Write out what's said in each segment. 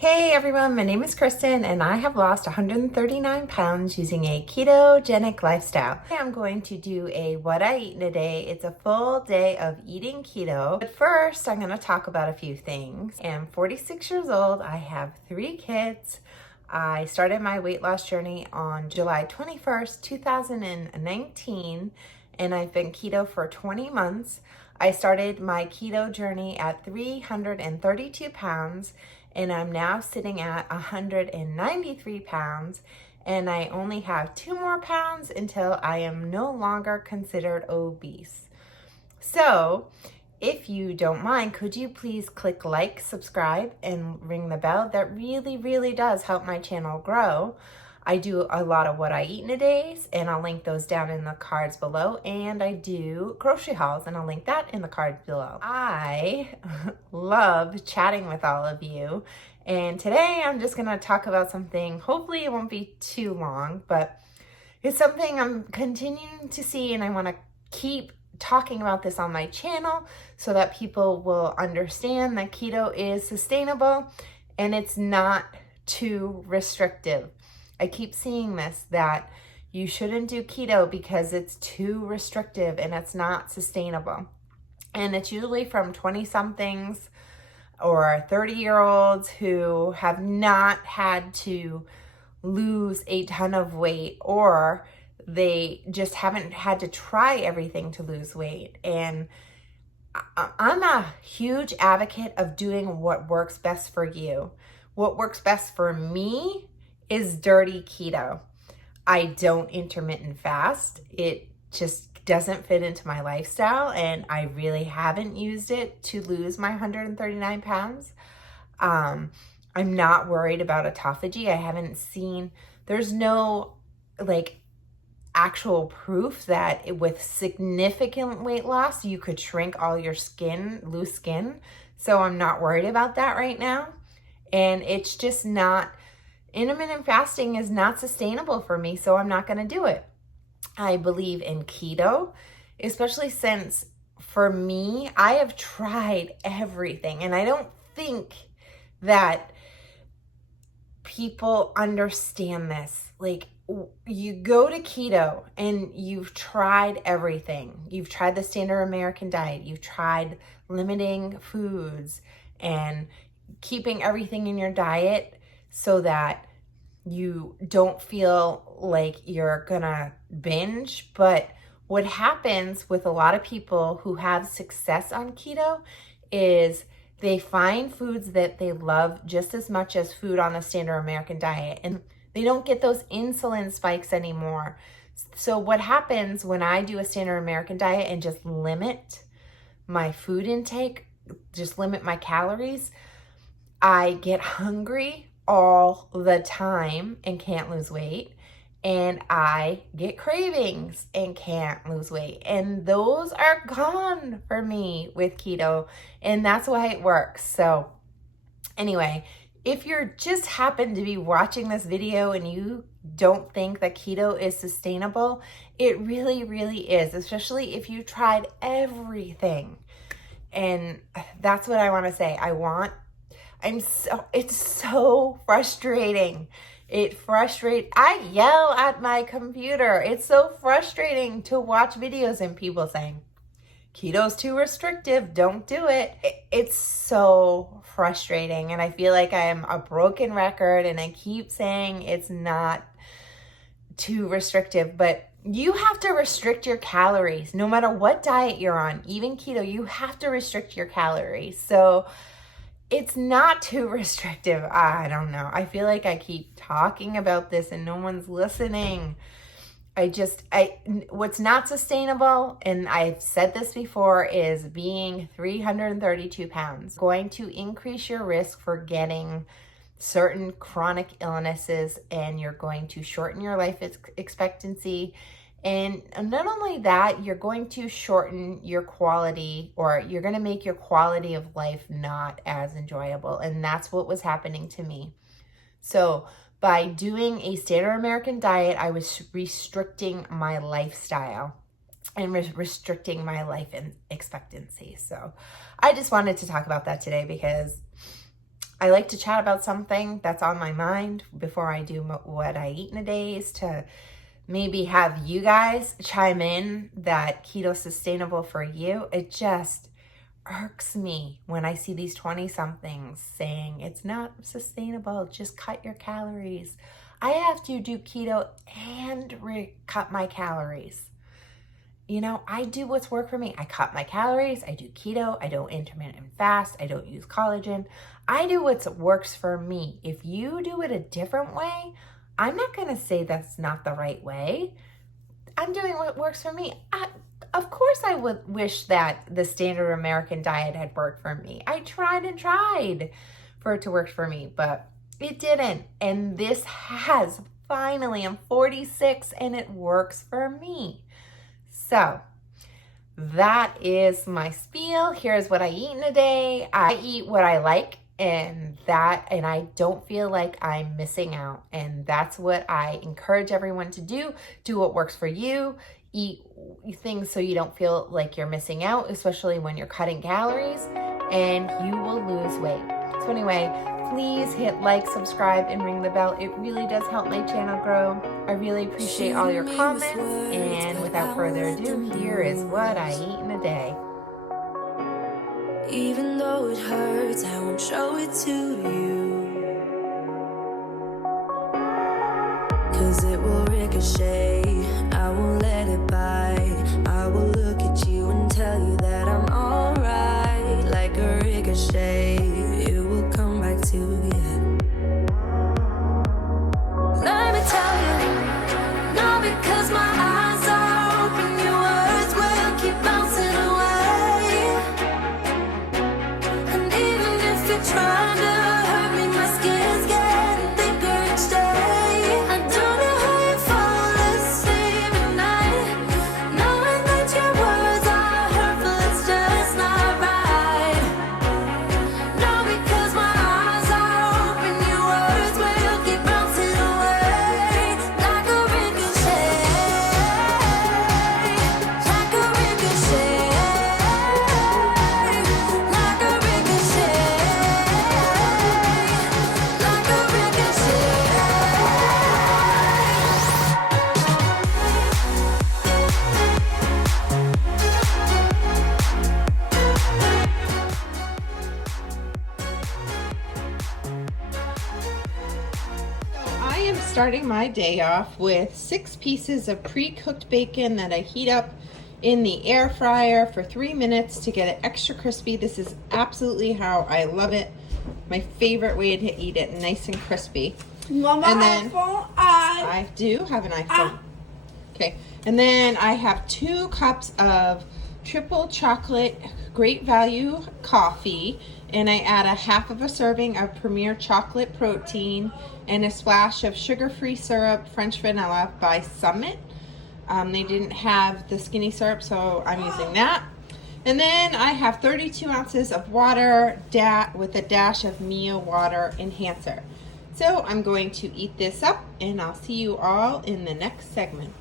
Hey everyone, my name is Kristen and I have lost 139 pounds using a ketogenic lifestyle. I'm going to do a what I eat in a day. It's a full day of eating keto. But first, I'm going to talk about a few things. I'm 46 years old. I have 3 kids. I started my weight loss journey on July 21st, 2019, and I've been keto for 20 months. I started my keto journey at 332 pounds, and I'm now sitting at 193 pounds, and I only have 2 more pounds until I am no longer considered obese. So, if you don't mind, could you please click like, subscribe, and ring the bell? That really does help my channel grow. I do a lot of what I eat in a day, and I'll link those down in the cards below. And I do grocery hauls, and I'll link that in the cards below. I love chatting with all of you. And today I'm just going to talk about something, hopefully it won't be too long, but it's something I'm continuing to see, and I want to keep talking about this on my channel so that people will understand that keto is sustainable and it's not too restrictive. I keep seeing this, that you shouldn't do keto because it's too restrictive and it's not sustainable. And it's usually from 20-somethings or 30-year-olds who have not had to lose a ton of weight, or they just haven't had to try everything to lose weight. And I'm a huge advocate of doing what works best for you. What works best for me is dirty keto. I don't intermittent fast. It just doesn't fit into my lifestyle, and I really haven't used it to lose my 139 pounds. I'm not worried about autophagy. I haven't seen, there's no actual proof that with significant weight loss, you could shrink all your skin, lose skin. So I'm not worried about that right now. And it's just not, intermittent fasting is not sustainable for me, so I'm not going to do it. I believe in keto, especially since for me, I have tried everything, and I don't think that people understand this. Like, you go to keto and you've tried everything. You've tried the standard American diet. You've tried limiting foods and keeping everything in your diet so that you don't feel like you're gonna binge. But what happens with a lot of people who have success on keto is they find foods that they love just as much as food on a standard American diet, and they don't get those insulin spikes anymore. So what happens when I do a standard American diet and just limit my food intake, just limit my calories, I get hungry all the time and can't lose weight, and I get cravings and can't lose weight, and those are gone for me with keto, and that's why it works. So anyway, if you're just happen to be watching this video and you don't think that keto is sustainable, it really is, especially if you tried everything. And that's what I want to say. It's so frustrating. I yell at my computer. It's so frustrating to watch videos and people saying, keto's too restrictive, don't do it. It's so frustrating, and I feel like I'm a broken record, and I keep saying it's not too restrictive, but you have to restrict your calories no matter what diet you're on. Even keto, you have to restrict your calories. So it's not too restrictive. I don't know. I feel like I keep talking about this and no one's listening. What's not sustainable, and I've said this before, is being 332 pounds. Going to increase your risk for getting certain chronic illnesses, and you're going to shorten your life expectancy. And not only that, you're going to shorten your quality, or you're going to make your quality of life not as enjoyable. And that's what was happening to me. So by doing a standard American diet, I was restricting my lifestyle and restricting my life expectancy. So I just wanted to talk about that today because I like to chat about something that's on my mind before I do what I eat in a day, is to maybe have you guys chime in that keto sustainable for you. It just irks me when I see these 20-somethings saying it's not sustainable, just cut your calories. I have to do keto and cut my calories. You know, I do what's worked for me. I cut my calories, I do keto, I don't intermittent fast, I don't use collagen. I do what works for me. If you do it a different way, I'm not gonna say that's not the right way. I'm doing what works for me. Of course I would wish that the standard American diet had worked for me. I tried and tried for it to work for me, but it didn't. And this has. Finally, I'm 46 and it works for me. So that is my spiel. Here's what I eat in a day. I eat what I like, and I don't feel like I'm missing out. And that's what I encourage everyone to do. Do what works for you. Eat things so you don't feel like you're missing out, especially when you're cutting calories, and you will lose weight. So anyway, please hit like, subscribe, and ring the bell. It really does help my channel grow. I really appreciate all your comments. And without further ado, here is what I eat in a day. Even though it hurts, I won't show it to you, 'cause it will ricochet. I won't let it bite. I will look at you and tell you that I'm alright. Like a ricochet, it will come back to you. Let me tell you, not because my eyes are open, your words will keep bouncing away. And even if you're trying to hurt me, my skin's getting thicker each day. I don't know how you fall asleep at night, knowing that your words are hurtful, it's just not right. No, because my eyes are open, your words will keep bouncing away. Like a ricochet, like a ricochet, like a ricochet, like a ricochet. I am starting my day off with 6 pieces of pre-cooked bacon that I heat up in the air fryer for 3 minutes to get it extra crispy. This is absolutely how I love it. My favorite way to eat it, nice and crispy. Mama, And then- iPhone, I do have an iPhone. Okay, and then I have 2 cups of triple chocolate great value coffee, and I add a half of a serving of Premier chocolate protein and a splash of sugar-free syrup, French vanilla by Summit. They didn't have the skinny syrup, so I'm using that. And then I have 32 ounces of water with a dash of Mio water enhancer. So I'm going to eat this up, and I'll see you all in the next segment.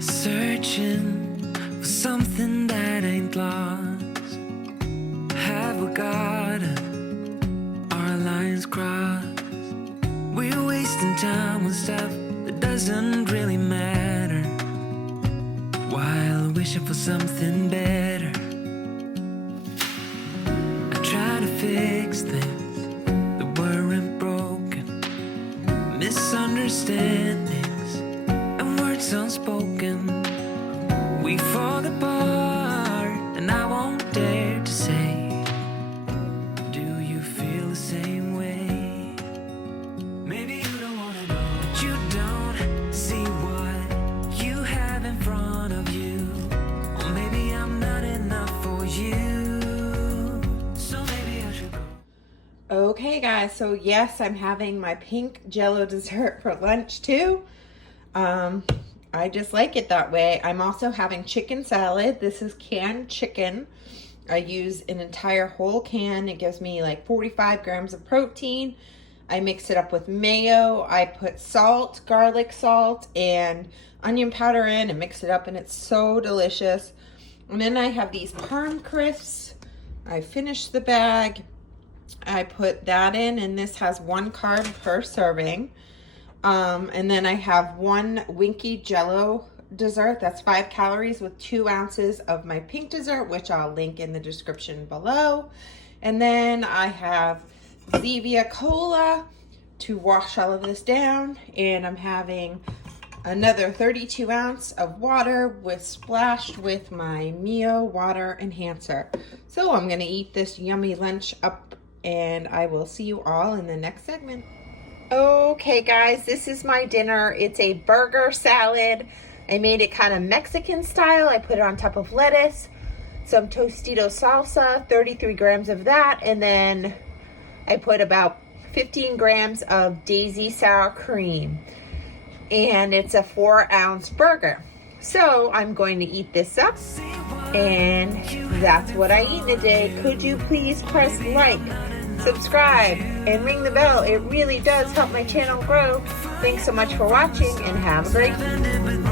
Searching for something that ain't lost. Have we got it? Our lines crossed. We're wasting time on stuff that doesn't really matter, while wishing for something better. I try to fix things that weren't broken, misunderstandings and words unspoken. We fall apart, and I won't dare to say, do you feel the same way? Maybe you don't wanna know, but you don't see what you have in front of you. Or maybe I'm not enough for you, so maybe I should go. Okay guys, so yes, I'm having my pink Jell-O dessert for lunch too. I just like it that way. I'm also having chicken salad. This is canned chicken. I use an entire whole can. It gives me like 45 grams of protein. I mix it up with mayo. I put salt, garlic salt, and onion powder in and mix it up, and it's so delicious. And then I have these parm crisps. I finished the bag. I put that in, and this has 1 carb per serving. And then I have 1 Winky Jello dessert. That's 5 calories with 2 ounces of my pink dessert, which I'll link in the description below. And then I have Zevia Cola to wash all of this down. And I'm having another 32 ounce of water splashed with my Mio water enhancer. So I'm gonna eat this yummy lunch up, and I will see you all in the next segment. Okay guys, this is my dinner. It's a burger salad. I made it kind of Mexican style. I put it on top of lettuce, some Tostito salsa, 33 grams of that, and then I put about 15 grams of Daisy sour cream. And it's a 4-ounce burger. So I'm going to eat this up, and that's what I eat in a day. Could you please press like, subscribe, and ring the bell? It really does help my channel grow. Thanks so much for watching, and have a great evening.